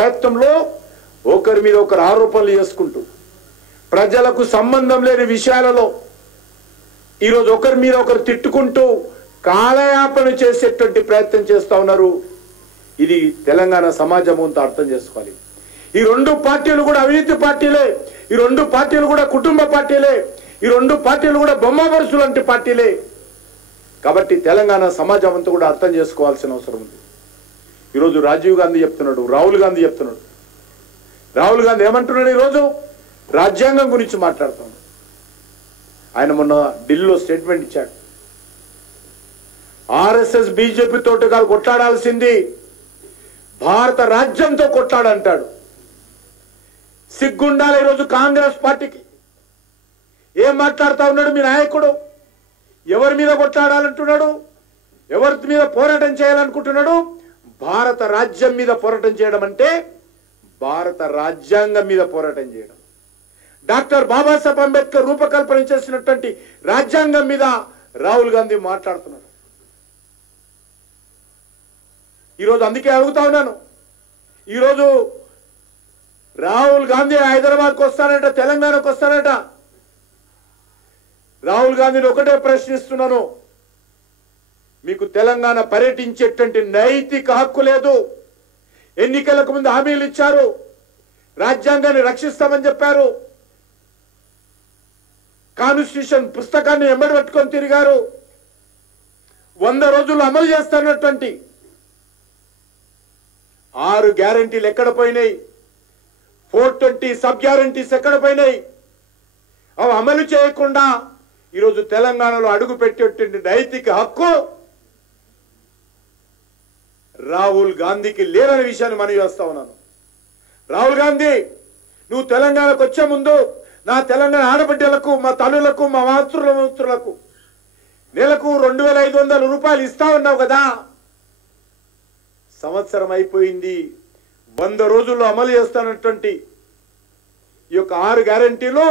ప్రయత్నంలో ఒకరి మీద ఒకరు ఆరోపణలు చేసుకుంటూ ప్రజలకు సంబంధం లేని విషయాలలో ఈరోజు ఒకరి మీద ఒకరు తిట్టుకుంటూ కాలయాపన చేసేటువంటి ప్రయత్నం చేస్తూ ఉన్నారు. ఇది తెలంగాణ సమాజం అంతా అర్థం చేసుకోవాలి. ఈ రెండు పార్టీలు కూడా అవినీతి పార్టీలే, ఈ రెండు పార్టీలు కూడా కుటుంబ పార్టీలే, ఈ రెండు పార్టీలు కూడా బొమ్మ వరుస లాంటి పార్టీలే. కాబట్టి తెలంగాణ సమాజం అంతా కూడా అర్థం చేసుకోవాల్సిన అవసరం ఉంది. ఈరోజు రాజీవ్ గాంధీ చెప్తున్నాడు, రాహుల్ గాంధీ చెప్తున్నాడు. రాహుల్ గాంధీ ఏమంటున్నాడు? ఈరోజు రాజ్యాంగం గురించి మాట్లాడుతున్నాడు. ఆయన మొన్న ఢిల్లీలో స్టేట్మెంట్ ఇచ్చాడు. ఆర్ఎస్ఎస్ బీజేపీ తోటి కాదు కొట్లాడాల్సింది, భారత రాజ్యంతో కొట్లాడంటాడు. సిగ్గుండాలి ఈరోజు కాంగ్రెస్ పార్టీకి. ఏం మాట్లాడుతూ ఉన్నాడు మీ నాయకుడు? ఎవరి మీద కొట్లాడాలంటున్నాడు? ఎవరి మీద పోరాటం చేయాలనుకుంటున్నాడు? భారత రాజ్యం మీద పోరాటం చేయడం అంటే భారత రాజ్యాంగం మీద పోరాటం చేయడం. డాక్టర్ బాబాసాహెబ్ అంబేద్కర్ రూపకల్పన చేసినటువంటి రాజ్యాంగం మీద రాహుల్ గాంధీ మాట్లాడుతున్నాడు. ఈరోజు అందుకే అడుగుతా ఉన్నాను, ఈరోజు రాహుల్ గాంధీ హైదరాబాద్కు వస్తారట, తెలంగాణకు వస్తారట. రాహుల్ గాంధీని ఒకటే ప్రశ్నిస్తున్నాను, మీకు తెలంగాణ పర్యటించేటువంటి నైతిక హక్కు లేదు. ఎన్నికలకు ముందు హామీలు ఇచ్చారు, రాజ్యాంగాన్ని రక్షిస్తామని చెప్పారు, కాన్స్టిట్యూషన్ పుస్తకాన్ని ఎంబడి పెట్టుకొని తిరిగారు. 100 రోజులు అమలు చేస్తున్నటువంటి 6 గ్యారంటీలు ఎక్కడ పోయినాయి? 420 సబ్ గ్యారంటీస్ ఎక్కడ పోయినాయి? అవి అమలు చేయకుండా ఈరోజు తెలంగాణలో అడుగు పెట్టేటువంటి నైతిక హక్కు రాహుల్ గాంధీకి లేదనే విషయాన్ని మనం చేస్తా ఉన్నాను. రాహుల్ గాంధీ, నువ్వు తెలంగాణకు వచ్చే ముందు నా తెలంగాణ ఆడబిడ్డలకు, మా తల్లులకు, మా మాతృలకు నెలకు 2500 రూపాయలు ఇస్తా ఉన్నావు కదా. సంవత్సరం అయిపోయింది, 100 రోజుల్లో అమలు చేస్తున్నటువంటి ఈ యొక్క 6 గ్యారంటీలు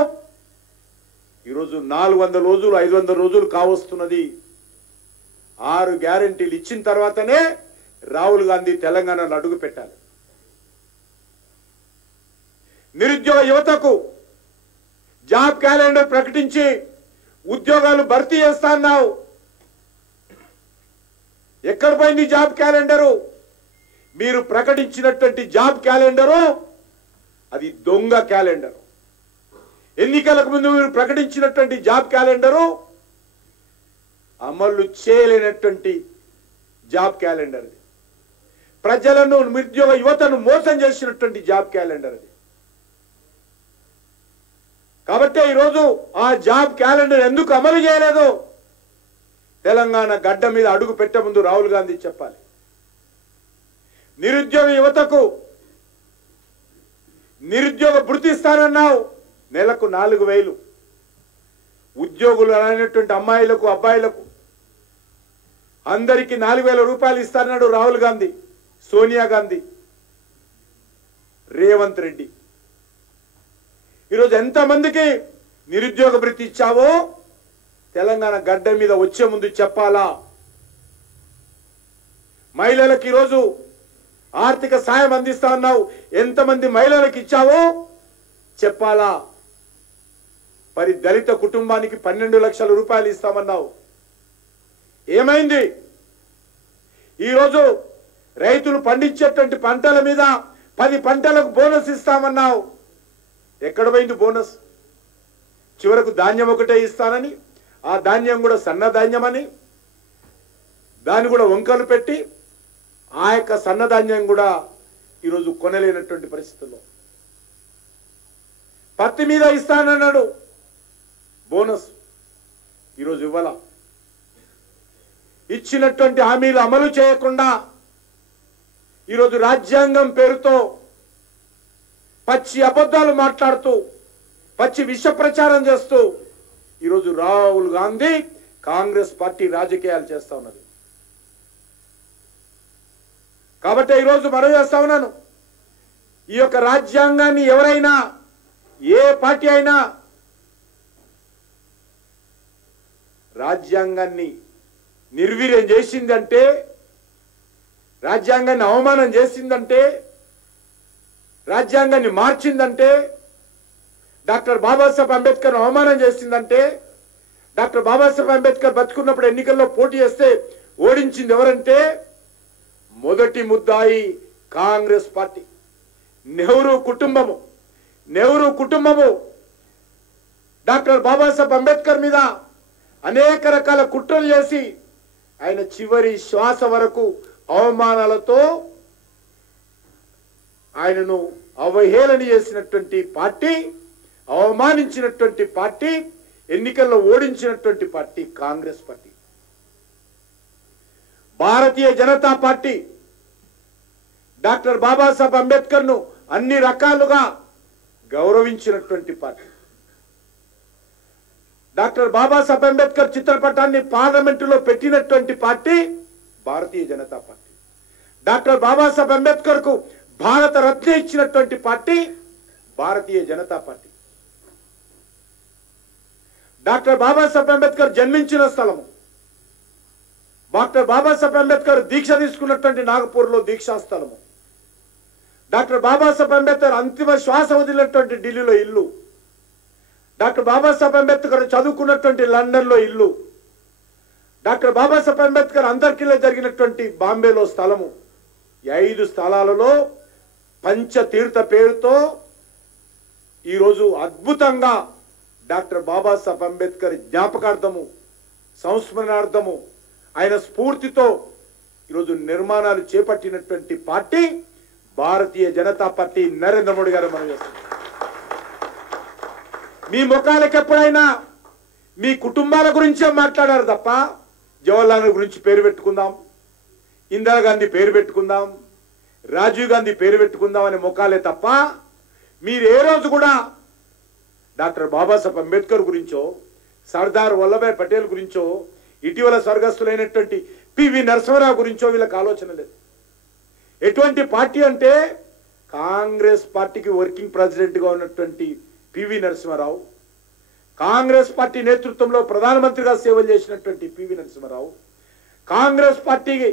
ఈరోజు 400 రోజులు 500 రోజులు కావస్తున్నది. 6 గ్యారంటీలు ఇచ్చిన తర్వాతనే రాహుల్ గాంధీ తెలంగాణలో అడుగు పెట్టాలి. నిరుద్యోగ యువతకు జాబ్ క్యాలెండర్ ప్రకటించి ఉద్యోగాలు భర్తీ చేస్తా అన్నావు. ఎక్కడ పోయింది జాబ్ క్యాలెండరు? మీరు ప్రకటించినటువంటి జాబ్ క్యాలెండరు అది దొంగ క్యాలెండరు. ఎన్నికలకు ముందు మీరు ప్రకటించినటువంటి జాబ్ క్యాలెండరు అమలు చేయలేనటువంటి జాబ్ క్యాలెండర్ అది. ప్రజలను, నిరుద్యోగ యువతను మోసం చేసినటువంటి జాబ్ క్యాలెండర్ అది. కాబట్టి ఈరోజు ఆ జాబ్ క్యాలెండర్ ఎందుకు అమలు చేయలేదు? తెలంగాణ గడ్డ మీద అడుగు పెట్టే ముందు రాహుల్ గాంధీ చెప్పాలి. నిరుద్యోగ యువతకు నిరుద్యోగ భృతి ఇస్తానన్నావు, నెలకు 4000. ఉద్యోగులు అనేటువంటి అమ్మాయిలకు, అబ్బాయిలకు అందరికీ 4000 రూపాయలు ఇస్తానన్నాడు రాహుల్ గాంధీ, సోనియా గాంధీ, రేవంత్ రెడ్డి. ఈరోజు ఎంతమందికి నిరుద్యోగ భృతి ఇచ్చావో తెలంగాణ గడ్డ మీద వచ్చే ముందు చెప్పాలా? మహిళలకు ఈరోజు ఆర్థిక సాయం అందిస్తా ఉన్నావు, ఎంతమంది మహిళలకు ఇచ్చావో చెప్పాలా? మరి దళిత కుటుంబానికి 12 లక్షల రూపాయలు ఇస్తామన్నావు, ఏమైంది? ఈరోజు రైతులు పండించేటువంటి పంటల మీద 10 పంటలకు బోనస్ ఇస్తామన్నావు, ఎక్కడ పోయింది బోనస్? చివరకు ధాన్యం ఒకటే ఇస్తానని, ఆ ధాన్యం కూడా సన్న ధాన్యం అని దాన్ని కూడా వంకలు పెట్టి ఆ యొక్క సన్నధాన్యం కూడా ఈరోజు కొనలేనటువంటి పరిస్థితుల్లో, పత్తి మీద ఇస్తానన్నాడు బోనస్, ఈరోజు ఇవ్వాల. ఇచ్చినటువంటి హామీలు అమలు చేయకుండా ఈరోజు రాజ్యాంగం పేరుతో పచ్చి అబద్ధాలు మాట్లాడుతూ, పచ్చి విష ప్రచారం చేస్తూ ఈరోజు రాహుల్ గాంధీ కాంగ్రెస్ పార్టీ రాజకీయాలు చేస్తా ఉన్నది. కాబట్టి ఈరోజు మనం చేస్తా ఉన్నాను, ఈ యొక్క రాజ్యాంగాన్ని ఎవరైనా, ఏ పార్టీ అయినా రాజ్యాంగాన్ని నిర్వీర్యం చేసిందంటే, రాజ్యాంగాన్ని అవమానం చేసిందంటే రాజ్యాంగాన్ని మార్చిందంటే, డాక్టర్ బాబాసాహెబ్ అంబేద్కర్ అవమానం చేసిందంటే, డాక్టర్ బాబాసాహెబ్ అంబేద్కర్ బతుకున్నప్పుడు ఎన్నికల్లో పోటీ చేస్తే ఓడించింది ఎవరంటే మొదటి ముద్దాయి కాంగ్రెస్ పార్టీ, నెహ్రూ కుటుంబము డాక్టర్ బాబాసాహెబ్ అంబేద్కర్ మీద అనేక రకాల కుట్రలు చేసి ఆయన చివరి శ్వాస వరకు అవమానాలతో ఆయనను అవహేళన చేసినటువంటి పార్టీ, అవమానించినటువంటి పార్టీ, ఎన్నికల్లో ఓడించినటువంటి party Congress party. Bharatiya Janata party doctor Babasaheb Ambedkar ను అన్ని రకాలుగా గౌరవించినటువంటి పార్టీ. డాక్టర్ బాబాసాహెబ్ అంబేద్కర్ చిత్రపటాన్ని పార్లమెంటులో పెట్టినటువంటి party Bharatiya Janata party. Doctor Babasaheb Ambedkar కు భారత రత్న ఇచ్చినటువంటి party Bharatiya Janata party. Doctor Babasaheb Ambedkar జన్మించిన స్థలము, డాక్టర్ బాబాసాహెబ్ అంబేద్కర్ దీక్ష తీసుకున్నటువంటి నాగపూర్లో దీక్షా స్థలము, డాక్టర్ బాబాసాహెబ్ అంబేద్కర్ అంతిమ శ్వాస వదిలినటువంటి ఢిల్లీలో ఇల్లు, డాక్టర్ బాబాసాహెబ్ అంబేద్కర్ చదువుకున్నటువంటి లండన్లో ఇల్లు, డాక్టర్ బాబాసాహెబ్ అంబేద్కర్ అంతర్కిలో జరిగినటువంటి బాంబేలో స్థలము. ఈ 5 స్థలాలలో పంచతీర్థ పేరుతో ఈరోజు అద్భుతంగా డాక్టర్ బాబాసాహెబ్ అంబేద్కర్ జ్ఞాపకార్థము, సంస్మరణార్థము, ఆయన స్ఫూర్తితో ఈరోజు నిర్మాణాలు చేపట్టినటువంటి పార్టీ భారతీయ జనతా పార్టీ. నరేంద్ర మోడీ గారు మనం చేస్తున్నారు. మీ ముఖాలకు ఎప్పుడైనా మీ కుటుంబాల గురించే మాట్లాడారు తప్ప జవహర్లాల్ నెహ్రూ గురించి పేరు పెట్టుకుందాం, ఇందిరాగాంధీ పేరు పెట్టుకుందాం, రాజీవ్ గాంధీ పేరు పెట్టుకుందాం అనే ముఖాలే తప్ప మీరు ఏ రోజు కూడా డాక్టర్ బాబాసాహెబ్ అంబేద్కర్ గురించో, సర్దార్ వల్లభాయ్ పటేల్ గురించో, ఇటీవల స్వర్గస్థులైనటువంటి పివి నరసింహారావు గురించో వీళ్ళకి ఆలోచన లేదు. ఎటువంటి పార్టీ అంటే కాంగ్రెస్ పార్టీకి వర్కింగ్ ప్రెసిడెంట్గా ఉన్నటువంటి పివి నరసింహారావు, కాంగ్రెస్ పార్టీ నేతృత్వంలో ప్రధానమంత్రిగా సేవలు చేసినటువంటి పివి నరసింహారావు, కాంగ్రెస్ పార్టీకి